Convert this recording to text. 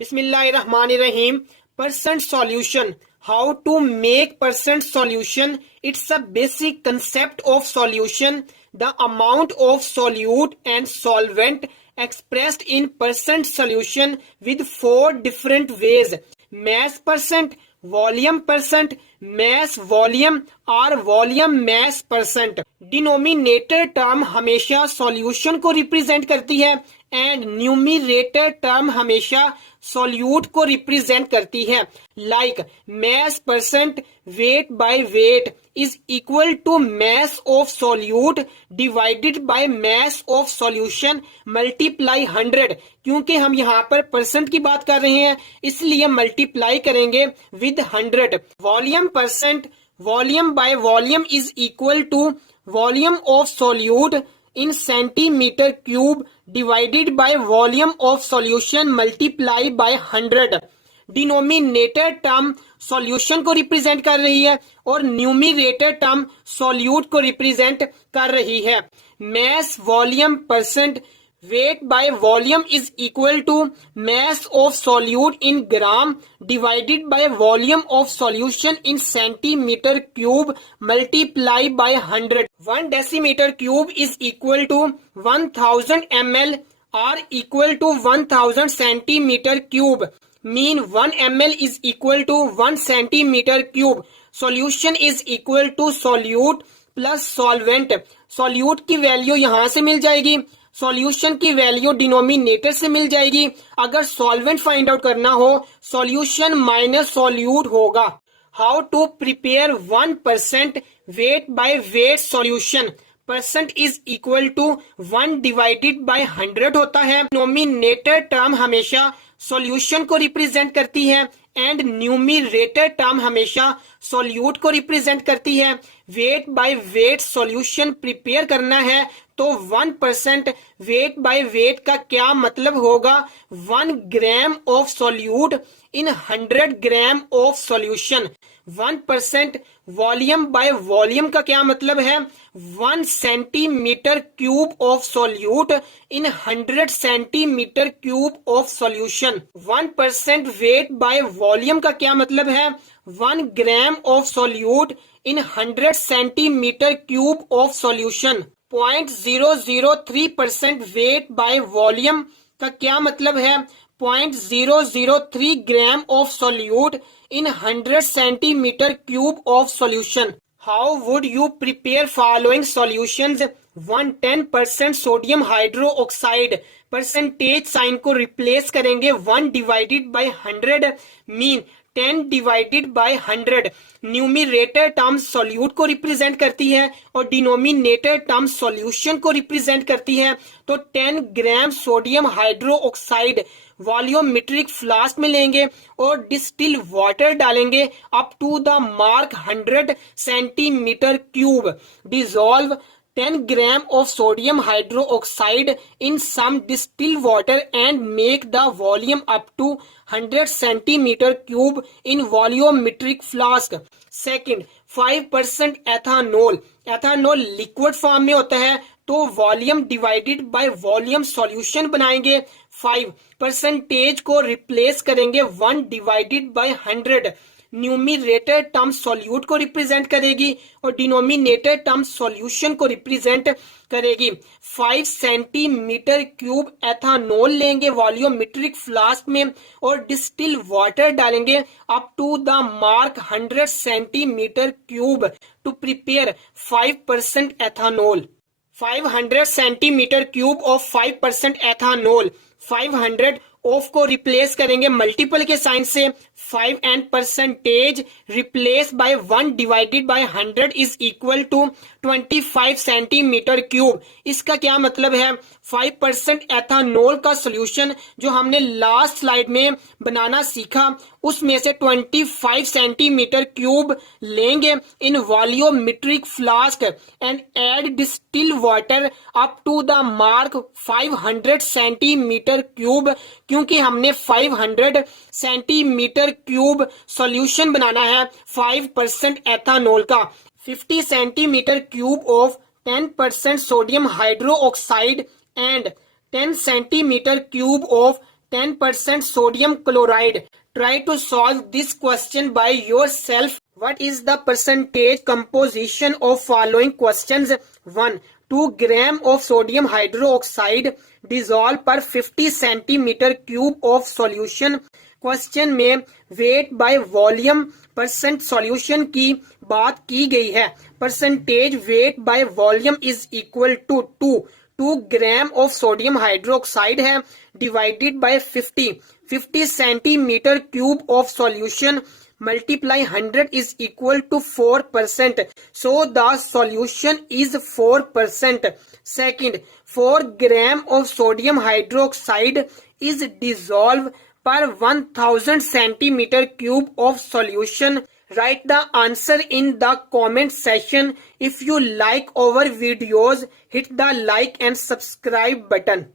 Bismillahirrahmanirrahim. Percent solution. How to make percent solution? It's a basic concept of solution. The amount of solute and solvent expressed in percent solution with four different ways: mass percent, volume percent, mass volume और volume mass percent. Denominator term हमेशा solution को represent करती है and numerator term हमेशा solute को represent करती है. Like mass percent weight by weight is equal to mass of solute divided by mass of solution multiply 100. क्योंकि हम यहाँ पर परसेंट की बात कर रहे हैं इसलिए मल्टीप्लाई करेंगे with 100. Volume percent, volume by volume is equal to volume of solute in centimeter cube divided by volume of solution multiply by 100. Denominator term solution को रिप्रेजेंट कर रही है और न्यूमिरेटर टर्म सॉल्यूट को रिप्रेजेंट कर रही है. Mass volume percent weight by volume is equal to mass of solute in gram divided by volume of solution in centimeter cube multiply by 100. 1 decimeter cube is equal to 1000 ml or equal to 1000 centimeter cube. Mean 1 ml is equal to 1 centimeter cube. Solution is equal to solute plus solvent. solute की value यहाँ से मिल जाएगी, solution की value denominator से मिल जाएगी. अगर solvent find out करना हो सॉल्यूशन माइनस सॉल्यूट होगा. How to prepare 1% weight by weight solution. Percent is equal to 1 divided by 100 होता है. डिनोमिनेटर टर्म हमेशा सॉल्यूशन को रिप्रेजेंट करती है एंड न्यूमिरेटर टर्म हमेशा सॉल्यूट को रिप्रेजेंट करती है. Weight by weight solution prepare करना है तो 1% वेट बाय वेट का क्या मतलब होगा? 1 gram of solute in 100 gram of solution. 1% volume by volume का क्या मतलब है? 1 centimetre cube of solute in 100 centimetre cube of solution. 1% weight by volume का क्या मतलब है? 1 gram of solute in 100 centimetre cube of solution. 0.003% wait by volume का क्या मतलब है? 0.003 gram of solute in 100 centimetre cube of solution. How would you prepare following solutions? 10% sodium hydroxide. Percentage sign को replace करेंगे 1 divided by 100. Mean 10 divided by 100. Numerator term solute को represent करती है और डिनोमिनेटर टर्म सॉल्यूशन को represent करती है. तो 10 gram sodium hydroxide volumetric flask में लेंगे और डिस्टिल वाटर डालेंगे up to the mark 100 centimetre cube. Dissolve 10 gram of sodium hydroxide in some distilled water and make the volume up to 100 centimeter cube in volumetric flask. Second, 5% ethanol. Ethanol liquid form में होता है तो volume divided by volume solution बनाएंगे. 5% को replace करेंगे 1 divided by 100. Numerator term solute को represent करेगी और डिनोमिनेटर टर्म सॉल्यूशन को रिप्रेजेंट करेगी. 5 सेंटीमीटर क्यूब एथानॉल लेंगे वॉल्यूमेट्रिक फ्लास्क में और डिस्टिल वाटर डालेंगे up to the mark 100 centimetre cube to prepare 5% ethanol. 500 centimetre cube of 5% ethanol. 500 of को रिप्लेस करेंगे मल्टीपल के साइन से. 5 and percentage replace by 1 divided by 100 is equal to 25 centimetre cube. इसका क्या मतलब है? 5% एथानॉल का सोल्यूशन जो हमने लास्ट स्लाइड में बनाना सीखा उसमें से 25 सेंटीमीटर क्यूब लेंगे in volumetric flask and add distil water up to the mark 500 centimetre cube. क्योंकि हमने 500 सेंटीमीटर क्यूब सॉल्यूशन बनाना है 5% एथानॉल का. 50 centimetre cube of 10% sodium hydro oxide and 10 centimeter cube of 10% sodium chloride. Try to solve this question by yourself. What is the percentage composition of following questions? 1. 2 gram of sodium hydroxide dissolve per 50 centimeter cube of solution. Question में weight by volume percent solution की बात की गई है. Percentage weight by volume is equal to 2 gram of sodium hydroxide है divided by 50 centimetre cube of solution multiply 100 is equal to 4%. So the solution is 4%. Second, 4 gram of sodium hydroxide is dissolved per 1000 centimeter cube of solution. Write the answer in the comment section. If you like our videos, hit the like and subscribe button.